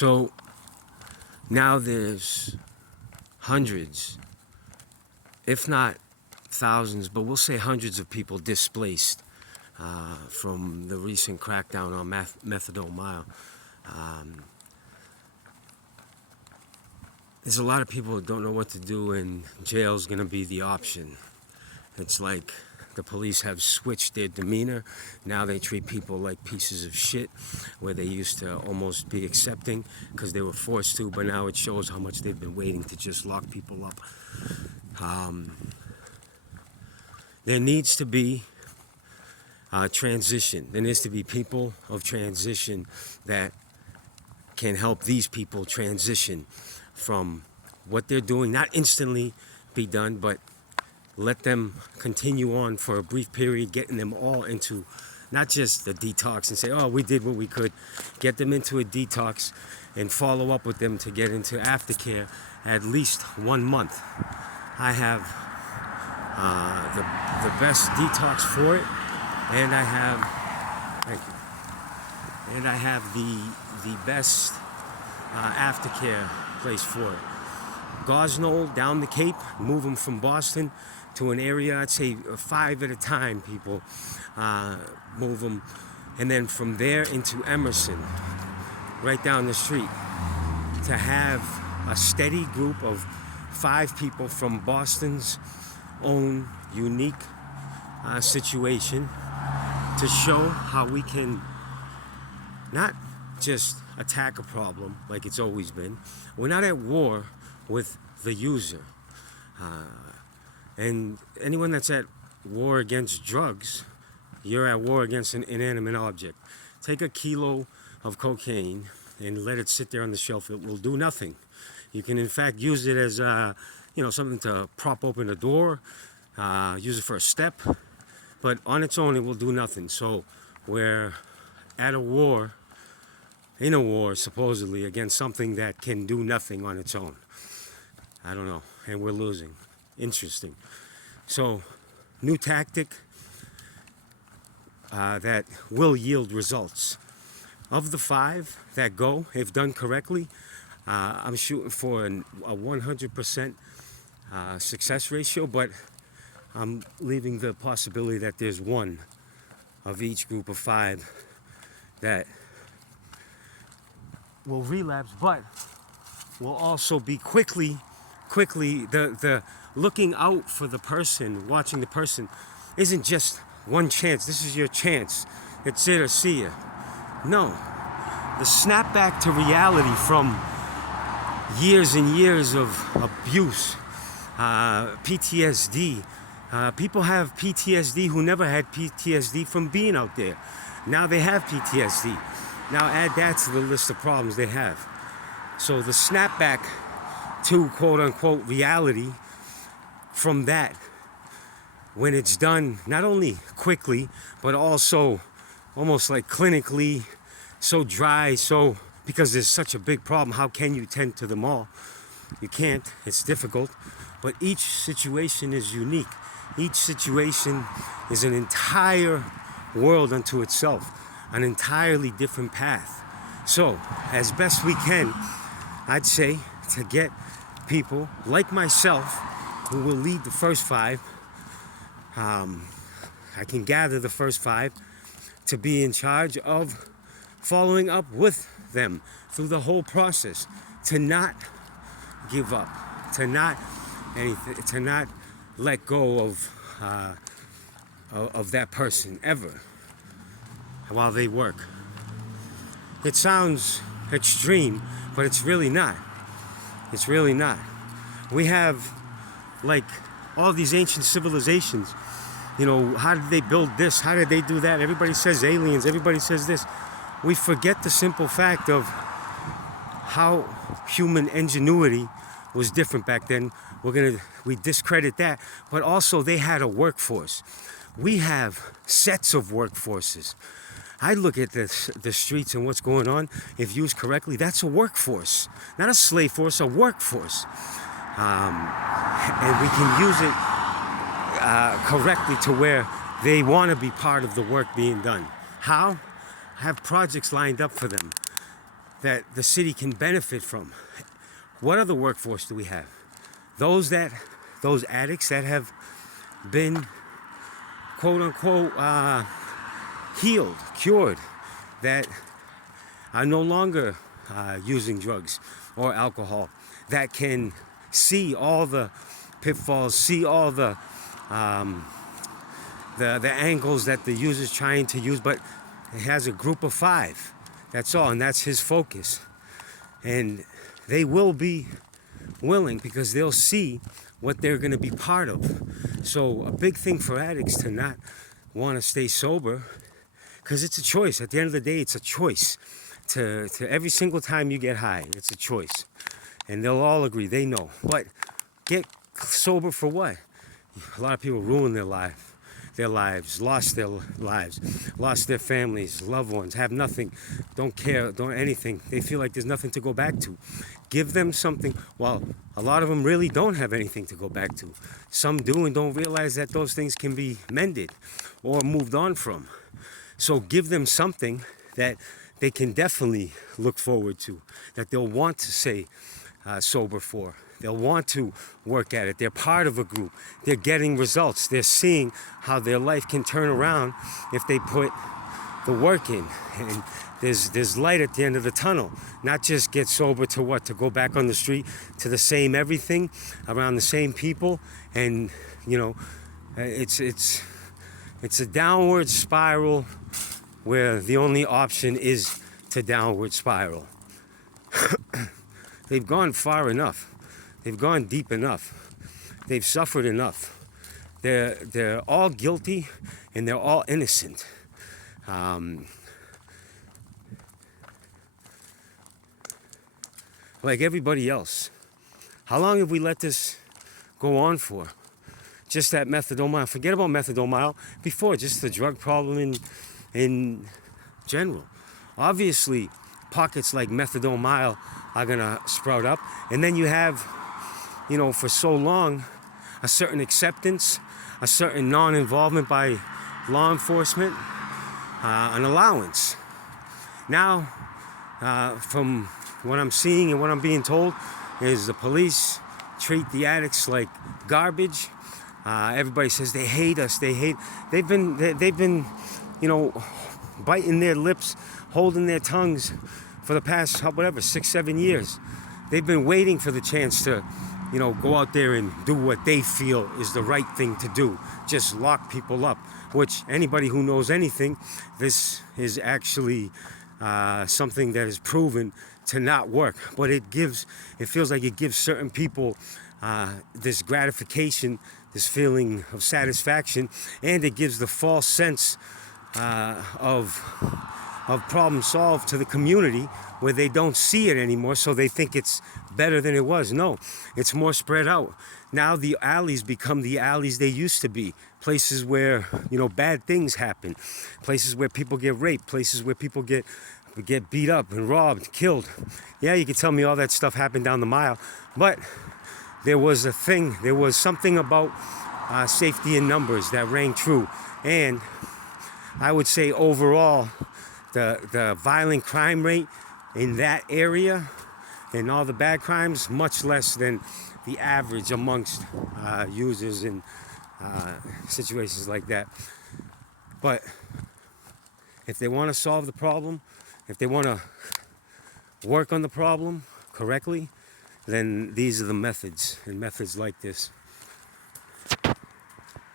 So now there's hundreds, if not thousands, but we'll say hundreds of people displaced from the recent crackdown on methadone mile. There's a lot of people who don't know what to do, and jail's gonna be the option. It's like the police have switched their demeanor. Now they treat people like pieces of shit, where they used to almost be accepting because they were forced to, but now it shows how much they've been waiting to just lock people up. There needs to be transition. There needs to be people of transition that can help these people transition from what they're doing, not instantly be done, but let them continue on for a brief period, getting them all into not just the detox and say, oh, we did what we could, get them into a detox and follow up with them to get into aftercare at least 1 month. I have the best detox for it, and I have, thank you, and I have the best aftercare place for it. Gosnold, down the Cape, move them from Boston to an area, I'd say 5 at a time, people move them. And then from there into Emerson, right down the street, to have a steady group of 5 people from Boston's own unique situation to show how we can not just attack a problem like it's always been. We're not at war with the user. And anyone that's at war against drugs, you're at war against an inanimate object. Take a kilo of cocaine and let it sit there on the shelf. It will do nothing. You can in fact use it as something to prop open a door, use it for a step, but on its own it will do nothing. So we're at a war, in a war supposedly, against something that can do nothing on its own. I don't know, and we're losing. Interesting. So, new tactic that will yield results. Of the 5 that go, if done correctly, I'm shooting for a 100% success ratio, but I'm leaving the possibility that there's 1 of each group of 5 that will relapse, but will also be quickly the looking out for the person, watching the person, isn't just one chance. This is your chance. It's it or see ya. No. The snap back to reality from years and years of abuse, PTSD. People have PTSD who never had PTSD from being out there. Now they have PTSD. Now add that to the list of problems they have. So the snapback to quote-unquote reality from that, when it's done not only quickly, but also almost like clinically, so dry, so because there's such a big problem, how can you tend to them all? You can't, it's difficult, but each situation is unique. Each situation is an entire world unto itself, an entirely different path. So, as best we can, I'd say to get people like myself who will lead the first 5, I can gather the first 5 to be in charge of following up with them through the whole process, to not give up, to not let go of that person ever while they work. It sounds extreme, but it's really not. It's really not. We have like all these ancient civilizations. How did they build this? How did they do that? Everybody says aliens. Everybody says this. We forget the simple fact of how human ingenuity was different back then. We discredit that, but also they had a workforce. We have sets of workforces. I look at the streets and what's going on. If used correctly, that's a workforce, not a slave force, a workforce. And we can use it correctly to where they want to be part of the work being done. How? Have projects lined up for them. that the city can benefit from. What other workforce do we have? Those addicts that have been quote unquote healed, cured, that are no longer using drugs or alcohol, that can see all the pitfalls, see all the angles that the user's trying to use, but he has a group of 5. That's all, and that's his focus. And they will be willing because they'll see what they're going to be part of. So a big thing for addicts to not want to stay sober, because it's a choice. At the end of the day, it's a choice. To every single time you get high, it's a choice. And they'll all agree, they know. But get sober for what? A lot of people ruin their lives, lost their lives, lost their families, loved ones, have nothing, don't care, don't anything. They feel like there's nothing to go back to. Give them something. Well, a lot of them really don't have anything to go back to. Some do and don't realize that those things can be mended or moved on from. So give them something that they can definitely look forward to, that they'll want to stay sober for. They'll want to work at it. They're part of a group. They're getting results. They're seeing how their life can turn around if they put the work in. And there's light at the end of the tunnel. Not just get sober to what? To go back on the street to the same everything, around the same people. And, you know, it's a downward spiral where the only option is to downward spiral. They've gone far enough. They've gone deep enough. They've suffered enough. They're all guilty and they're all innocent. Like everybody else. How long have we let this go on for? Just that methadone mile. Forget about methadone mile. Before, just the drug problem in general. Obviously, pockets like methadone mile are gonna sprout up. And then you have, you know, for so long, a certain acceptance, a certain non-involvement by law enforcement, an allowance. Now, from what I'm seeing and what I'm being told, is the police treat the addicts like garbage. Everybody says they hate us. They've been, you know, biting their lips, holding their tongues for the past, 6-7 years. They've been waiting for the chance to, you know, go out there and do what they feel is the right thing to do. Just lock people up, which anybody who knows anything, this is actually something that is proven to not work. But it feels like it gives certain people this gratification, this feeling of satisfaction, and it gives the false sense of problem solved to the community, where they don't see it anymore, so they think it's better than it was. No, it's more spread out. Now the alleys become the alleys they used to be. Places where, you know, bad things happen. Places where people get raped. Places where people get beat up and robbed, killed. Yeah, you can tell me all that stuff happened down the mile, but there was something about safety in numbers that rang true. And I would say overall, the violent crime rate in that area and all the bad crimes, much less than the average amongst users in situations like that. But if they want to solve the problem, if they want to work on the problem correctly, then these are the methods, and methods like this.